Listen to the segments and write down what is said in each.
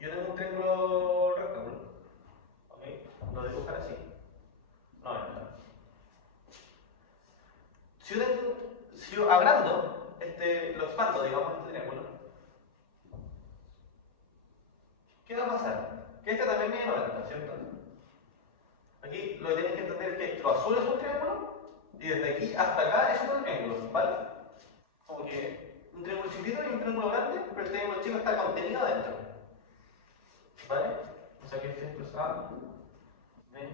Yo tengo un triángulo rectángulo. ¿Ok? Lo voy a dibujar así. 90. Si yo agrando, lo expando, digamos, este triángulo, ¿qué va a pasar? Que este también mide 90, ¿cierto? Aquí lo que tienes que entender es que lo azul es un triángulo y desde aquí hasta acá es otro triángulo, ¿vale? Como que un triángulo chiquitito y un triángulo grande, pero el triángulo chico está contenido adentro. ¿Vale? O sea que este es plus A, B,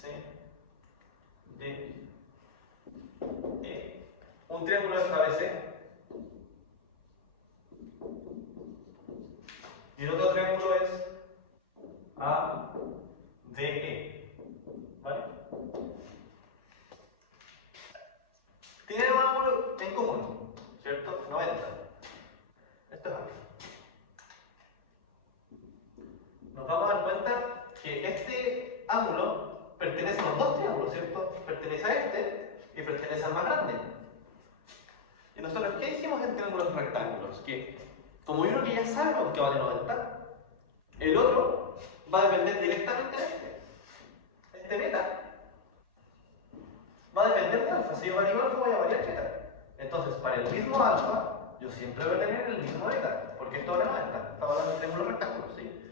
C, D, E. Un triángulo es ABC y el otro triángulo es ADE. ¿Vale? Tienen un ángulo en común, ¿cierto? 90. Esto es A. Nos vamos a dar cuenta que este ángulo pertenece a los dos triángulos, ¿cierto? Pertenece a este y pertenece al más grande. Y nosotros, ¿qué dijimos en triángulos rectángulos? Que como hay uno que ya sabemos que vale 90, el otro va a depender directamente de este. Este beta va a depender de alfa. Si yo varío alfa, voy a variar beta. Entonces, para el mismo alfa, yo siempre voy a tener el mismo beta, porque esto vale 90. Estamos hablando de triángulos rectángulos, ¿sí?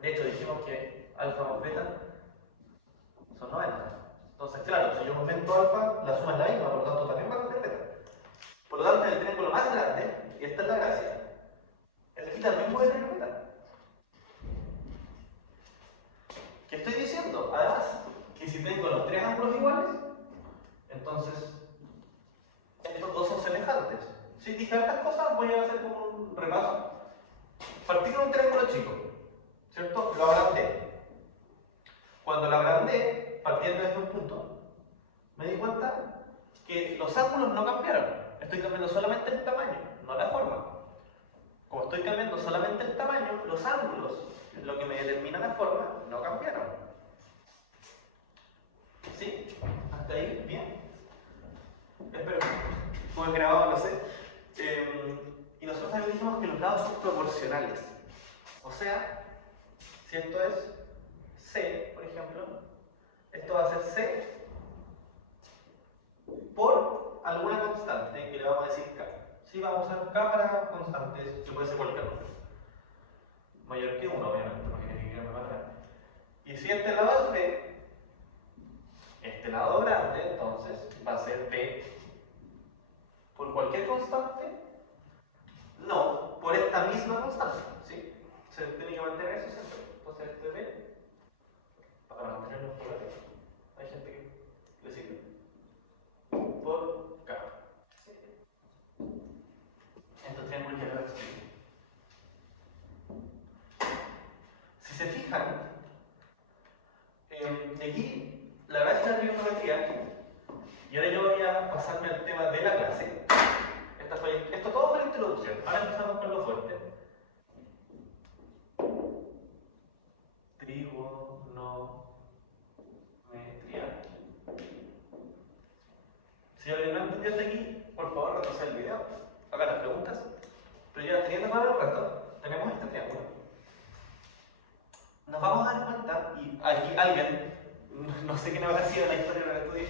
De hecho, dijimos que alfa más beta son 90. Entonces, claro, si yo aumento alfa, la suma es la misma, por lo tanto también va a cambiar beta. Por lo tanto, en el triángulo más grande, y esta es la gracia, aquí también puede tener beta. ¿Qué estoy diciendo? Además, que si tengo los tres ángulos iguales, entonces estos dos son semejantes. Si dije estas cosas, voy a hacer como un repaso. Partí de un triángulo chico, ¿cierto? Lo agrandé. Cuando lo agrandé, partiendo desde un punto, me di cuenta que los ángulos no cambiaron. Estoy cambiando solamente el tamaño, no la forma. Como estoy cambiando solamente el tamaño, los ángulos, lo que me determina la forma, no cambiaron. ¿Sí? ¿Hasta ahí? ¿Bien? Espero. Como he grabado, no sé. Y nosotros también dijimos que los lados son proporcionales. O sea, si esto es C, por ejemplo, esto va a ser C por alguna constante que le vamos a decir K. Sí, vamos a usar K para constantes, que puede ser cualquier número. Mayor que 1, obviamente, porque tiene que quedarme más grande. Y si este lado es B, este lado grande, entonces, va a ser B por cualquier constante, no, por esta misma constante, ¿sí? Se tiene que mantener eso siempre. Entonces, este B, para mantener los polares, hay gente que le sirve, por K. ¿Sí? Estos triángulos ya lo explico. Si se fijan, aquí la gracia de la trigonometría, y ahora yo voy a pasarme al tema de la clase. Esto todo fue la introducción. Ahora empezamos con lo fuerte. Trigonometría. Si alguien no entendió hasta aquí, por favor retroceda el video. Haga las preguntas. Pero ya teniendo claro el resto, tenemos este triángulo. Nos vamos a dar cuenta, y aquí alguien, no sé quién habrá sido en la historia de la estudio,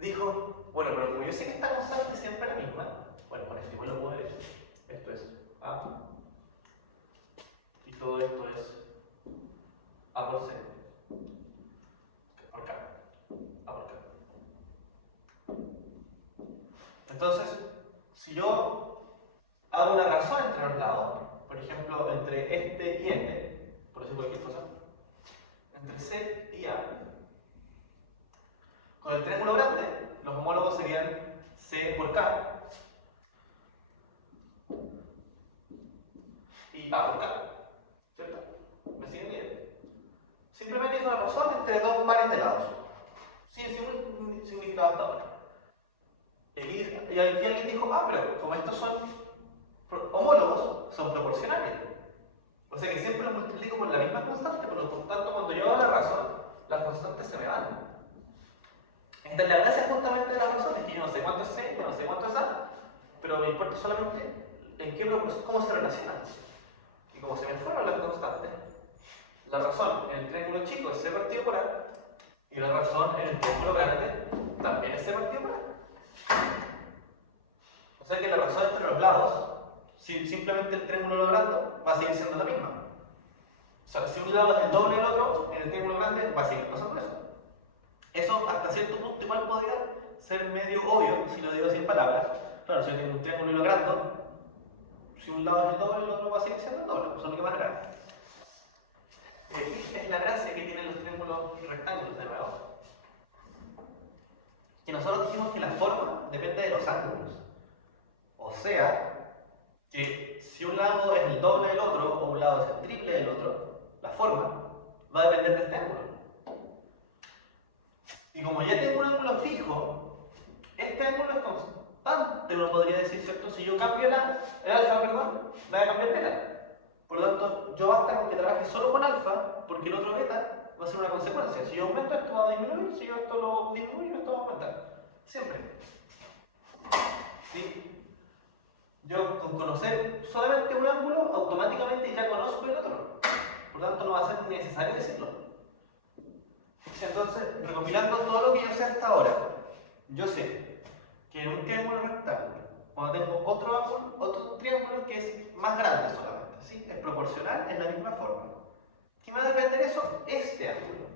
dijo, bueno, pero como yo sé que esta constante es siempre la misma, bueno, con esto igual lo puedo derecho. Esto es A, y todo esto es A por C, por K, A por K. Entonces, si yo hago una razón entre los lados, por ejemplo, entre este y este, por decir cualquier cosa, entre C y A, con el triángulo grande, los homólogos serían C por K y A por K, ¿cierto? ¿Me siguen bien? Simplemente es una razón entre dos pares de lados, sin un significado hasta ahora. Y alguien dijo, pero como estos son homólogos, son proporcionales. O sea que siempre los multiplico por la misma constante, por lo tanto cuando yo hago la razón, las constantes se me van. Esta es la gracia justamente de la razón, es que yo no sé cuánto es C, yo no sé cuánto es A, pero me importa solamente en qué proporción, cómo se relacionan. Y como se me fueron las constantes, la razón en el triángulo chico es c partido por a, y la razón en el triángulo grande también es c partido por a. O sea que la razón entre los lados, si simplemente el triángulo logrando, va a seguir siendo la misma. O sea, si un lado es el doble del otro, en el triángulo grande va a seguir pasando eso. Eso hasta cierto punto igual podría ser medio obvio, si lo digo sin palabras. Claro, si yo tengo un triángulo y logrando, si un lado es el doble, el otro va a seguir siendo el doble, son lo que más grande. Esta es la gracia que tienen los triángulos y rectángulos de nuevo. Que nosotros dijimos que la forma depende de los ángulos. O sea, que si un lado es el doble del otro o un lado es el triple del otro, la forma va a depender de este ángulo. Y como ya tengo un ángulo fijo, este ángulo es constante, uno podría decir, ¿cierto? Si yo cambio el alfa, perdón, va a cambiar beta. Por lo tanto, yo basta con que trabaje solo con alfa, porque el otro beta va a ser una consecuencia. Si yo aumento, esto va a disminuir, si yo esto lo disminuyo, esto va a aumentar. Siempre. ¿Sí? Yo con conocer solamente un ángulo, automáticamente ya conozco el otro. Por lo tanto, no va a ser necesario decirlo. Entonces, recopilando todo lo que yo sé hasta ahora, yo sé que en un triángulo rectángulo, cuando tengo otro triángulo que es más grande solamente, ¿sí? Es proporcional en la misma forma. ¿Qué me va a depender de eso? Este ángulo.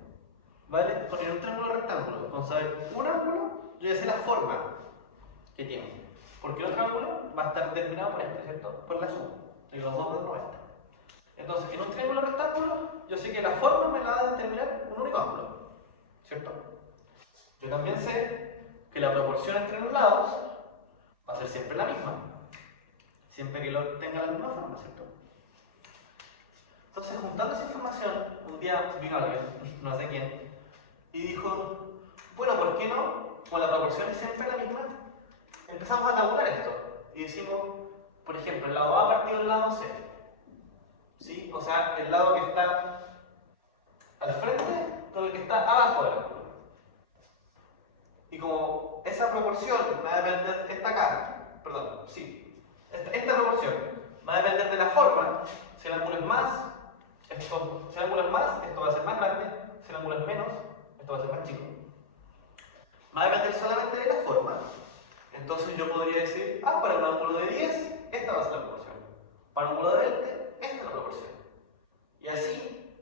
¿Vale? Con un triángulo rectángulo, con saber un ángulo, yo ya sé la forma que tiene. Porque el otro ángulo va a estar determinado por este, ¿cierto? Por la suma de los dos de 90. Entonces, en un triángulo rectángulo, yo sé que la forma me la va a determinar un único ángulo, ¿cierto? Yo también sé que la proporción entre los lados va a ser siempre la misma, siempre que lo tenga la misma forma, ¿cierto? Entonces, juntando esa información, un día vino alguien, no sé quién, y dijo, bueno, ¿por qué no? Como la proporción es siempre la misma, empezamos a tabular esto. Y decimos, por ejemplo, el lado A partido del lado C. ¿Sí? O sea, el lado que está al frente con el que está abajo del ángulo. Y como esa proporción va a depender de esta proporción va a depender de la forma. Si el ángulo es más, esto va a ser más grande. Si el ángulo es menos, esto va a ser más chico. Va a depender solamente de la forma. Entonces yo podría decir, para un ángulo de 10, esta va a ser la proporción. Para un ángulo de 20, esta es la proporción. Y así,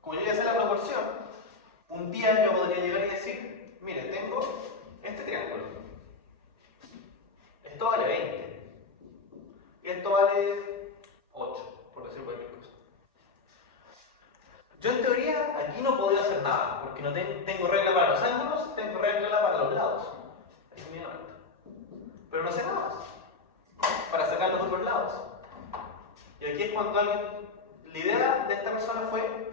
como yo ya sé la proporción, un día yo podría llegar y decir, mire, tengo este triángulo. Esto vale 20. Y esto vale 8, por decir cualquier cosa. Yo en teoría aquí no podría hacer nada, porque no tengo regla para los ángulos, tengo regla para los lados. Es mi momento. Pero no sé nada más para sacar los otros lados. Y aquí es cuando la idea de esta persona fue,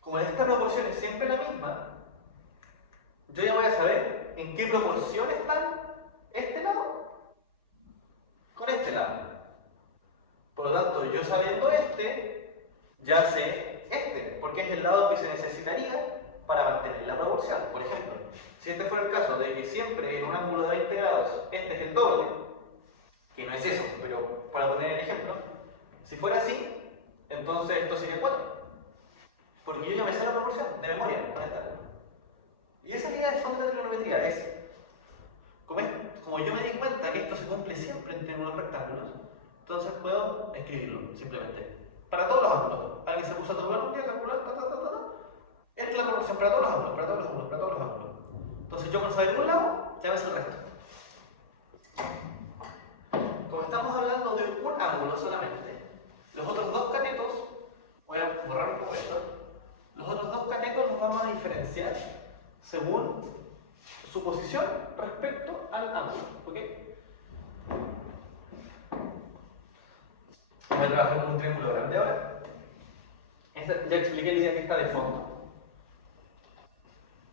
como esta proporción es siempre la misma, yo ya voy a saber en qué proporción están este lado con este lado. Por lo tanto, yo sabiendo este, ya sé este, porque es el lado que se necesitaría para mantener la proporción. Por ejemplo, si este fuera el caso de que siempre en un ángulo de 20 grados este es el doble, que no es eso, pero para poner el ejemplo, si fuera así, entonces esto sería 4. Porque yo ya me sé la proporción de memoria para esta. Y esa idea del fondo de la trigonometría es, como yo me di cuenta que esto se cumple siempre en triángulos rectángulos, entonces puedo escribirlo simplemente. Para todos los ángulos. Alguien se puso a tabular un día, calcular, esta es la proporción para todos los ángulos, para todos los ángulos, para todos los ángulos. Entonces yo con saber un lado, ya me sé el resto. Como estamos hablando de un ángulo solamente, los otros dos catetos, voy a borrar un poco esto, los otros dos catetos los vamos a diferenciar según su posición respecto al ángulo. ¿Ok? Voy a trabajar con un triángulo grande ahora. Ya expliqué la idea que está de fondo.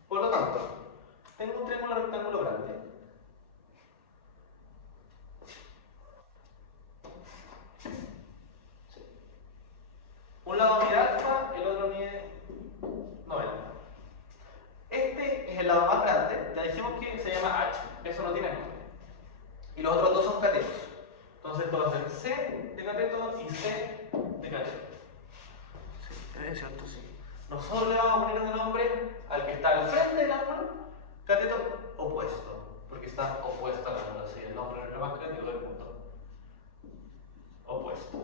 Por lo tanto, tengo un triángulo rectángulo grande. Sí. Un lado mide alfa, el otro mide 90. Este es el lado más grande, ya dijimos que se llama H, eso no tiene nombre. Y los otros dos son catetos. Entonces esto va a ser C de cateto y C de cateto. Sí, es cierto, sí. Nosotros le vamos a poner de nombre al que está al frente del ángulo, cateto opuesto, porque está opuesto al ángulo, así el nombre es lo más creativo del mundo. Opuesto.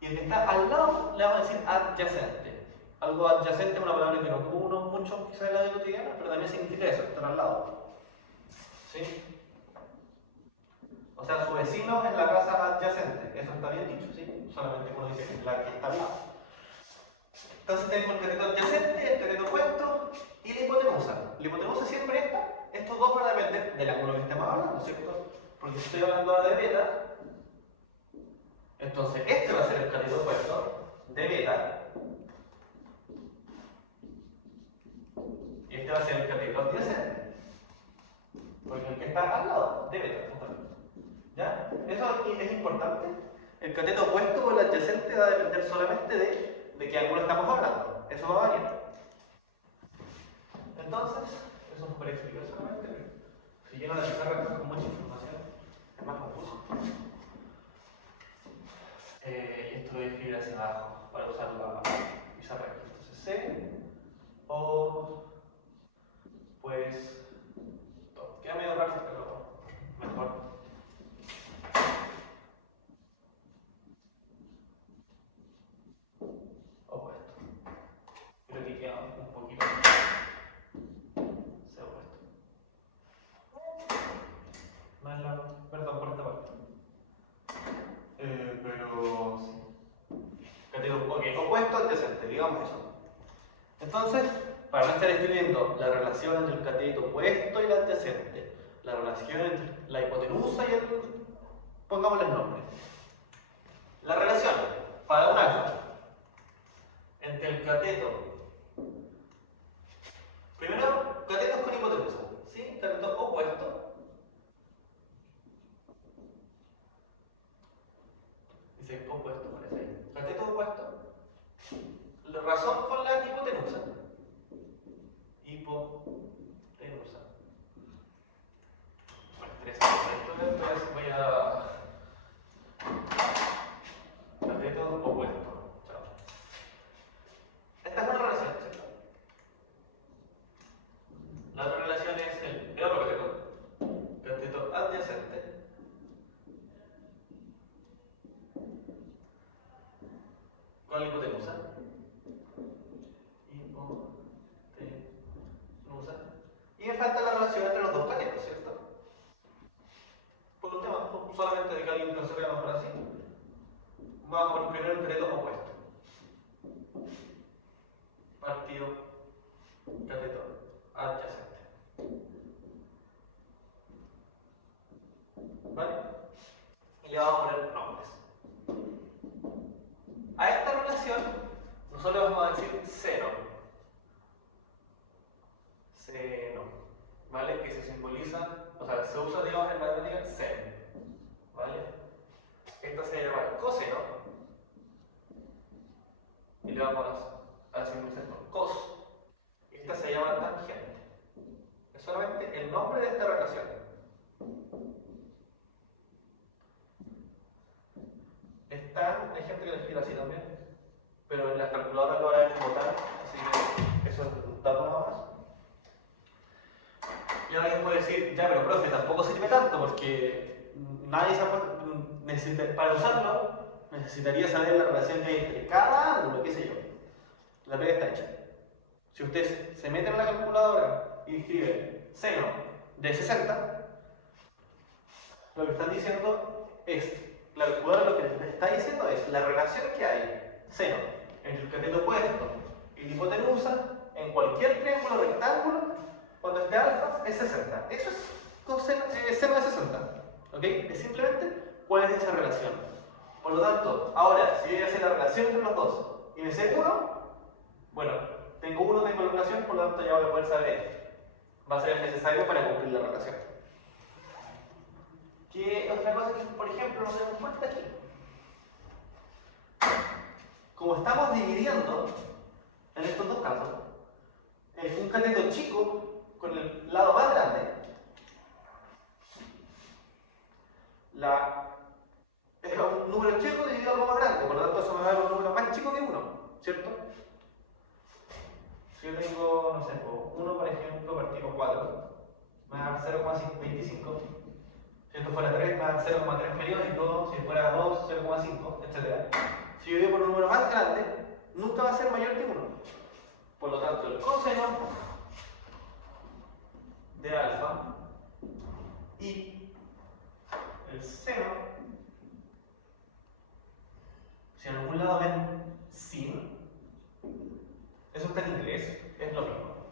Y el que está al lado le vamos a decir adyacente. Algo adyacente es una palabra que no ocupa uno mucho quizás en la vida cotidiana, pero también significa eso, estar al lado. ¿Sí? O sea, su vecino es la casa adyacente, eso está bien dicho, ¿sí? Solamente uno dice que es la que está al lado. Entonces tenemos el cateto adyacente, el cateto opuesto y la hipotenusa. La hipotenusa siempre está, estos dos van a depender del ángulo que estemos hablando, ¿cierto? Porque si estoy hablando ahora de beta, entonces este va a ser el cateto opuesto de beta y este va a ser el cateto adyacente, porque el que está al lado de beta, justamente. ¿Ya? Eso es importante. El cateto opuesto o el adyacente va a depender solamente de qué ángulo estamos hablando. Eso va a variar. Entonces, eso es para explicar solamente. Si lleno la pizarra con mucha información, es más confuso. Y esto lo voy a escribir hacia abajo para usar la pizarra aquí. Entonces, C o pues todo. Queda medio raro, pero mejor. Opuesto. Creo que queda un poquito C opuesto. Más largo. Perdón por esta parte. Pero sí. Cateto opuesto adyacente, digamos eso. Entonces, para no estar escribiendo la relación entre el cateto opuesto y el adyacente, la relación entre la hipotenusa y el... pongámosle el nombre. La relación para un alfa entre el cateto, primero, catetos con hipotenusa, ¿sí? Cateto opuesto. Dice opuesto, parece ahí. Cateto opuesto. La razón con la hipotenusa. Hipotenusa. Bueno, interesante. Entonces voy a... cateto opuesto. Chao. Esta es una relación, ¿cierto? La otra relación es el otro cateto. Cateto adyacente. Con la hipotenusa. Y me falta la relación entre los dos catetos, ¿cierto? Por un tema solamente de que alguien no se vea mejor así, vamos a poner primero el cateto opuesto. Partido cateto adyacente. ¿Vale? Y le vamos a poner nombres. A esta relación nosotros vamos a decir seno. Seno. ¿Vale? Que se simboliza, o sea, se usa, digamos, en matemática seno. ¿Vale? Esta se llama coseno. Y le vamos a simbolizar con cos. Esta se llama tangente. Es solamente el nombre de esta relación. Hay gente que lo escribe así también, pero en las calculadoras lo van a ver como tal, así que eso es un dato nada más. Y ahora alguien puede decir, ya, pero profe, tampoco sirve tanto porque nadie se para usarlo necesitaría saber la relación que hay entre cada ángulo, qué sé yo. La pega está hecha. Si usted se mete en la calculadora y escribe seno de 60, lo que están diciendo es, la calculadora lo que les está diciendo es la relación que hay, seno, entre el cateto opuesto y la hipotenusa, en cualquier triángulo rectángulo, cuando esté alfa, es 60. Eso es seno de 60. ¿Ok? Es simplemente cuál es esa relación. Por lo tanto, ahora, si yo ya sé la relación entre los dos y me sé uno, bueno, tengo uno, tengo la relación, por lo tanto ya voy a poder saber esto. Va a ser necesario para cumplir la relación. ¿Qué otra cosa que, por ejemplo, nos damos cuenta aquí? Como estamos dividiendo en estos dos casos, un cateto chico con el lado más grande, es un número chico dividido algo más grande, por lo tanto eso me va a dar un número más chico que 1, ¿cierto? Si yo tengo, no sé, 1 por ejemplo partido por 4, me va a dar 0,25. Si esto fuera 3, me va a dar 0,3 periódico, si fuera 2, 0,5, etc. Si yo divido por un número más grande, nunca va a ser mayor que 1. Por lo tanto, el coseno de alfa y el seno, si en algún lado ven sin, eso está en inglés, es lo mismo.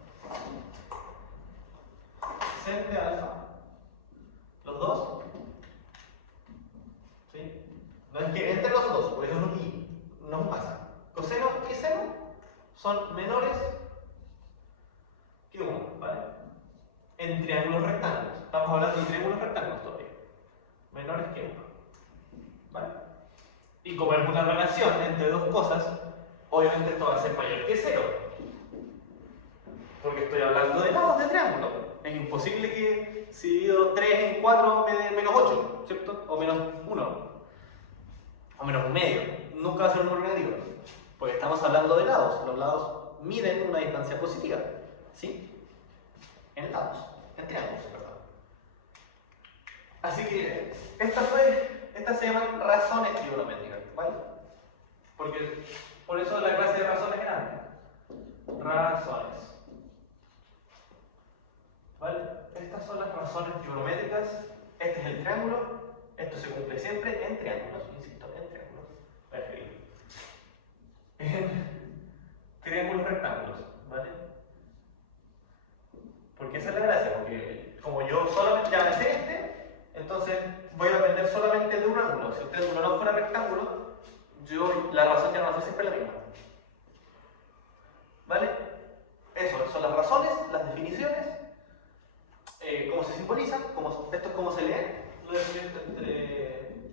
Sen de alfa, los dos, ¿sí? No es que entre los dos, porque eso no es un más. Coseno y seno son menores que 1, ¿vale? En triángulos rectángulos. Estamos hablando de triángulos rectángulos todavía. Menores que 1, ¿vale? Y como es una relación entre dos cosas, obviamente esto va a ser mayor que 0. Porque estoy hablando de lados de triángulo. Es imposible que si divido 3 en 4 me dé menos 8, ¿cierto? O menos 1. O menos un medio. Nunca va a ser un número negativo. Porque estamos hablando de lados. Los lados miden una distancia positiva. ¿Sí? En lados. En triángulos, perdón. Así que estas se llaman razones trigonométricas, ¿vale? Porque por eso la clase de razones grande. Razones. ¿Vale? Estas son las razones trigonométricas. Este es el triángulo. Esto se cumple siempre en triángulos, insisto, en triángulos. Voy a escribir. En triángulos rectángulos, ¿vale? Porque esa es la gracia, porque como yo solamente ya me sé entonces voy a aprender solamente de un ángulo. Si el triángulo no fuera rectángulo, la razón ya no va a ser siempre la misma. ¿Vale? Eso son las razones, las definiciones, cómo se simbolizan, esto es cómo se lee, lo he escrito entre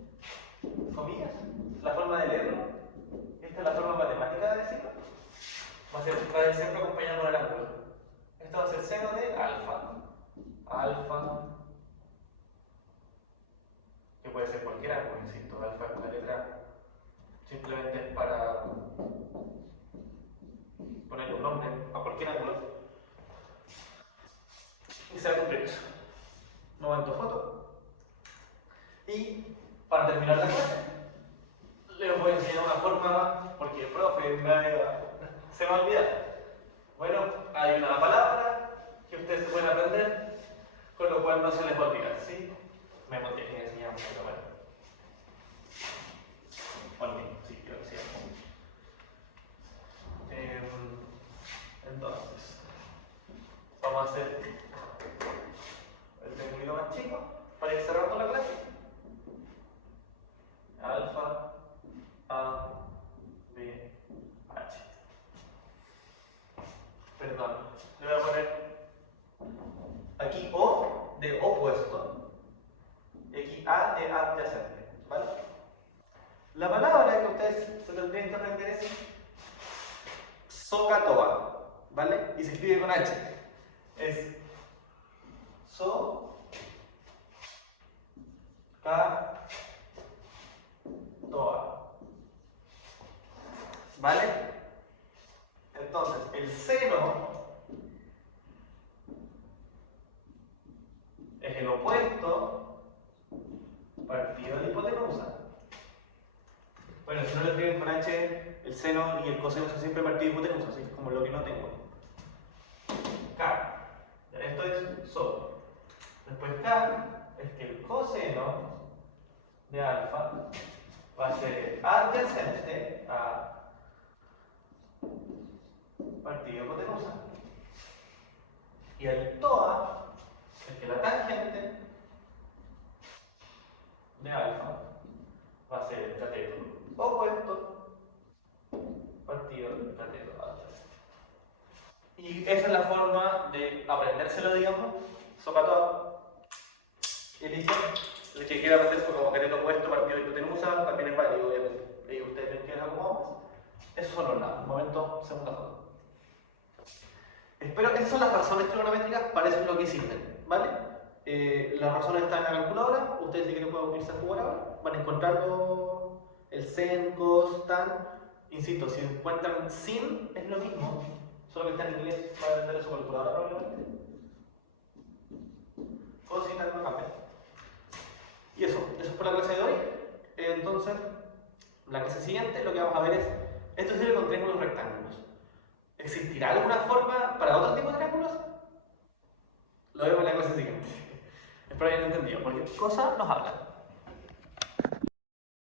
comillas, la forma de leerlo. Esta es la forma matemática de decirlo. Va a ser siempre acompañado con el ángulo. Esto va a ser seno de alfa. Alfa, que puede ser cualquier ángulo, insisto. Alfa es una letra, simplemente es para ponerle un nombre a cualquier ángulo. Y se va a cumplir eso. Momento foto. Y para terminar la clase, les voy a enseñar una forma, porque el profe se me va a olvidar. Bueno, hay una palabra que ustedes se pueden aprender, con lo cual no se les va a olvidar, ¿sí? Me tienen que enseñar un poco, bueno. Bueno, sí, creo que sí. Entonces, vamos a hacer el triángulo más chico para ir cerrando la clase. Alfa, A, B, H. Perdón, le voy a poner aquí O de opuesto y aquí A de adyacente, ¿vale? La palabra que ustedes se tendrían que aprender es SOHCAHTOA, ¿vale? Y se escribe con H. Es SOHCAHTOA, ¿vale? Entonces, el seno es el opuesto partido de hipotenusa. Bueno, si no lo escriben con H, el seno y el coseno son siempre partido de hipotenusa, así es como lo que no tengo. K. Esto es SO. Después K es que el coseno de alfa va a ser adyacente a partido de hipotenusa. Y el TOA es que la tangente de alfa va a ser el cateto opuesto partido del cateto adyacente. Y esa es la forma de aprendérselo, digamos. SOHCAHTOA. El que quiera aprenderse como cateto opuesto partido de hipotenusa también es válido, obviamente. Y ustedes ven que es algo más. Esos son los lados. Un momento, segunda foto. Espero que esas son las razones trigonométricas, para eso es lo que sirven, ¿vale? Las razones están en la calculadora. Ustedes si quieren pueden unirse a jugar ahora. Van a encontrarlo, el sen, cos, tan. Insisto, si encuentran sin, es lo mismo. Solo que está en inglés para entender su calculadora probablemente. Cos y tan no cambian. Y eso es por la clase de hoy. Entonces, la clase siguiente lo que vamos a ver es, esto sirve con triángulos rectángulos. ¿Existirá alguna forma para otro tipo de triángulos? Lo vemos en la clase siguiente. Espero hayan entendido. Cualquier cosa nos hablan.